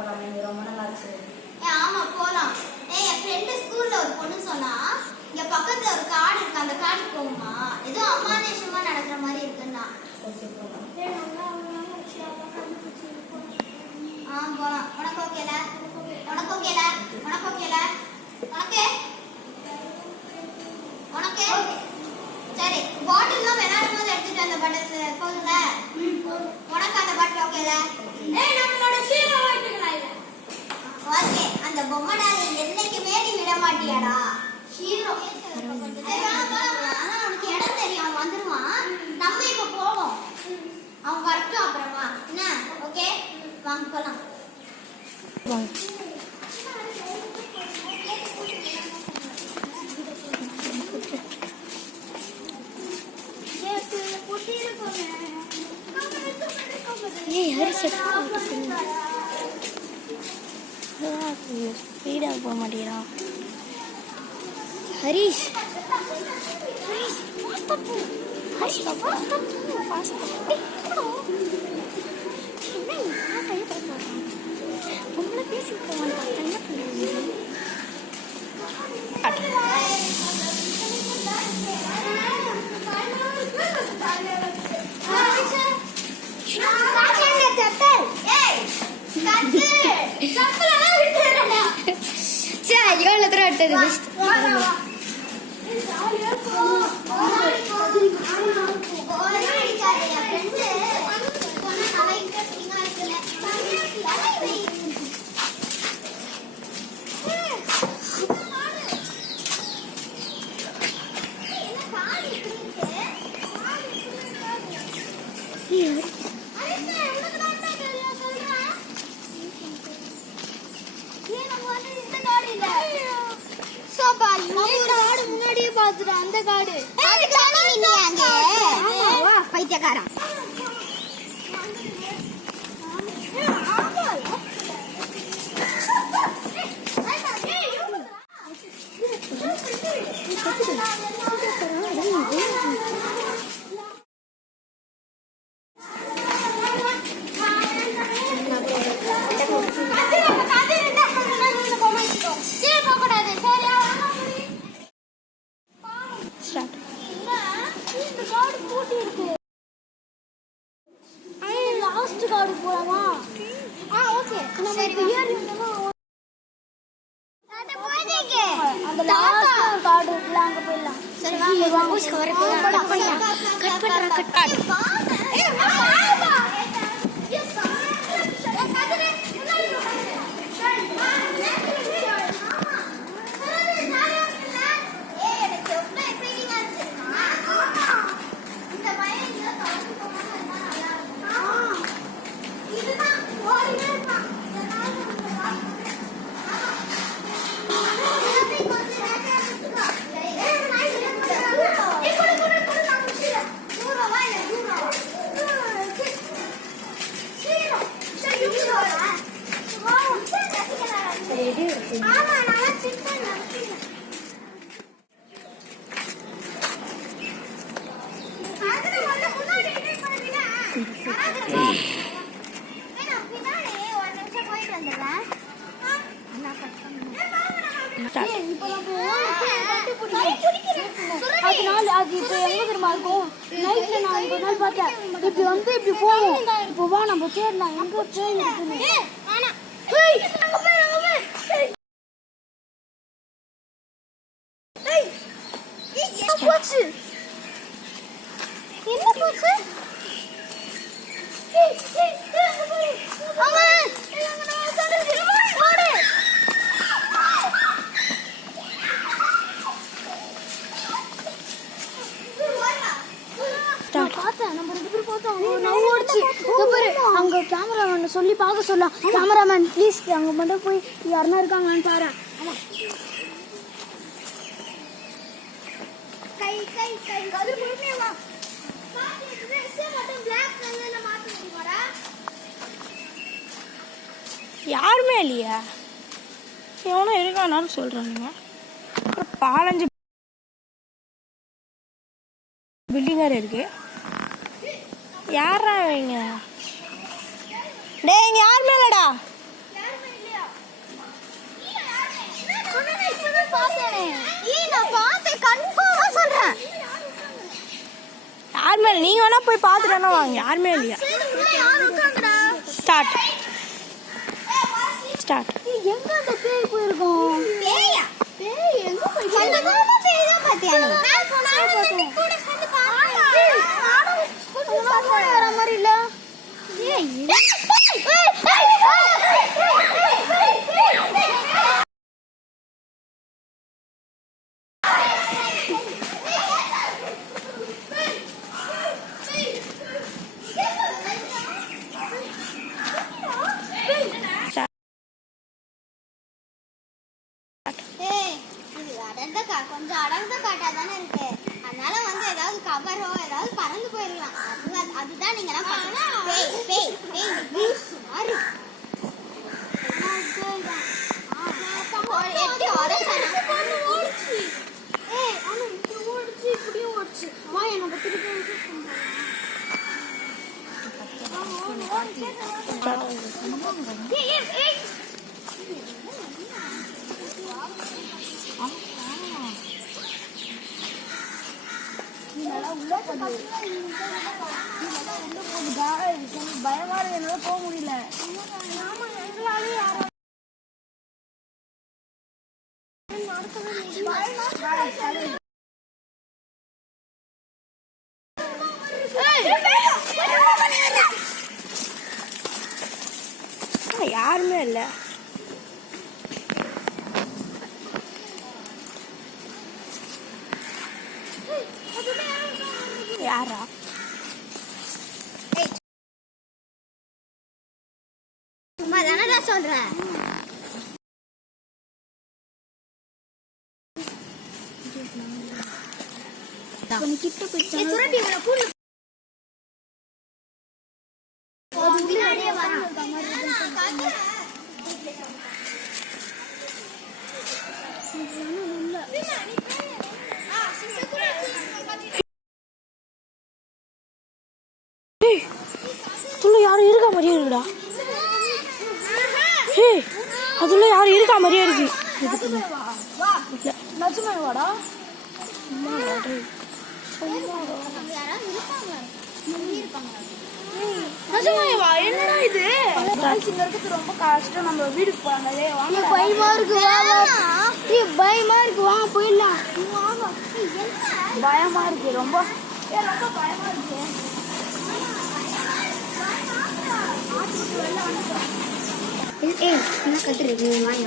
போகலாமே, ரொம்ப நல்லா ஆச்சு. ஆமா போலாம். என் ஃப்ரெண்டு ஸ்கூல்ல ஒரு பொண்ணு சொன்னா இங்க பக்கத்துல ஒரு காடு இருக்கு, அந்த காடுக்கு போகுமா, ஏதோ அமானுஷமா நடக்கிற மாதிரி இருக்குன்னா. போலாம். உனக்கு ஓகேல? உனக்கு ஓகேல? உனக்கு ஓகேல? உனக்கு உனக்கு சரி. பாட்டில்லாம் விளையாடும் போது எடுத்துட்டு அந்த பாட்டில் போதுங்க. உனக்கு அந்த பாட்டில் ஓகேல? நம்மளோட ஷீரோ எடுத்துக்கலாம். இல்ல ஓகே. அந்த பொம்மை டாலி என்னைக்குமே நீ விட மாட்டியாடா ஷீரோ. ஆனா உனக்கு இடம் தெரியும், அவன் வந்துருவான். நம்ம இப்ப போவோம், அவன் வரட்டும் அப்புறமா. என்ன ஓகே? வாங்க போலாம். ஸ்பீடாக போக மாட்டேங்கிறான் ஹரிஷ். பொம்பளை பேசிட்டு போவான்னு பார்த்தா என்ன பண்ணுவீங்க? எவ்வளோ தூரம் விட்டது? முன்னாடியே பாத்துட்டு அந்த காடு பைத்தியக்காரன். லாஸ்ட் காடு போலாமா? ஓகே சரி அந்த லாஸ்ட் காடு இருக்குல, அங்க போயிடலாம். சரி வாங்க. ஊஸ்க்கு வர கட் பண்றேன். அது இப்போ எங்க தெரியுமா இருக்கும்? நைட்ல நான் ஒரு நாள் பார்த்தேன். இப்படி வந்து இப்படி போவோம். இப்போ வா நம்ம தேடலாம் எங்க ட்ரெயின் இருக்குன்னு. போச்சு என்ன போச்சு? அங்க கேமராமேன் சொல்லி பார்க்க சொல்லலாம். கேமராமேன் ப்ளீஸ் அங்க மட்டும் போய் யாருன்னா இருக்காங்கன்னு பாரு. யாருமே இல்லையா? எவனோ இருக்கானாலும் சொல்றாங்க. பாலஞ்சு பில்டிங் வேற இருக்கு. யாரா இவங்க? டேய் இங்க யாருமே இல்லடா. போய் பார்த்துட்டேன்னா வாங்க, யாருமே இல்லையா? Start start. எங்க அந்த பேய் போயிருக்கோம்? பேயா? பேய் எங்க போயிருக்கு? சொந்தமா பேய் தான் பாத்தியா நீ? நான் கூட சேர்ந்து பார்த்தேன். நானும் வர மாதிரி இல்ல. ஏய் கொஞ்சம் அடர்ந்த காட்டா தானே இருக்கு, அதனால வந்து ஏதாவது கவரோ ஏதாவது பறந்து போயிடலாம். அதுதான் நீங்க எல்லாம் பாத்தீங்கன்னா பேய் பேய் பேய் லூசு மாதிரி. எட்டி உரசனா ஓடிச்சு. ஏய் ஆனா இப்படி ஓடிச்சு இப்படியும் ஓடிச்சு. வா என்ன திருப்பி பயமா இருக்கு, என்னால போக முடியல. யாருமே இல்லை. யாரா? சும்மா தானடா சொல்றேன். கிட்ட போயிட்டு சுரண்டி இவனை கூடு. பின்னாடியே வரான். அதுல யாரும் இருக்கா மாதிரியே இருக்குடா. ஏய் அதுல யாரும் இருக்கா மாதிரியே இருக்கு. நிஜமாவாடா? நிஜமாவா? என்னடா இது? இங்க இருக்கிறது ரொம்ப கஷ்டம். நம்ம வீட்டுக்கு போறாங்களே. வாங்க. பயமா இருக்கு. பயமா இருக்கு. வாங்க போயிடலாம். பயமா இருக்கு ரொம்ப. ரொம்ப பயமா இருக்கு. ஏய் என்ன கத்துறது வாங்க.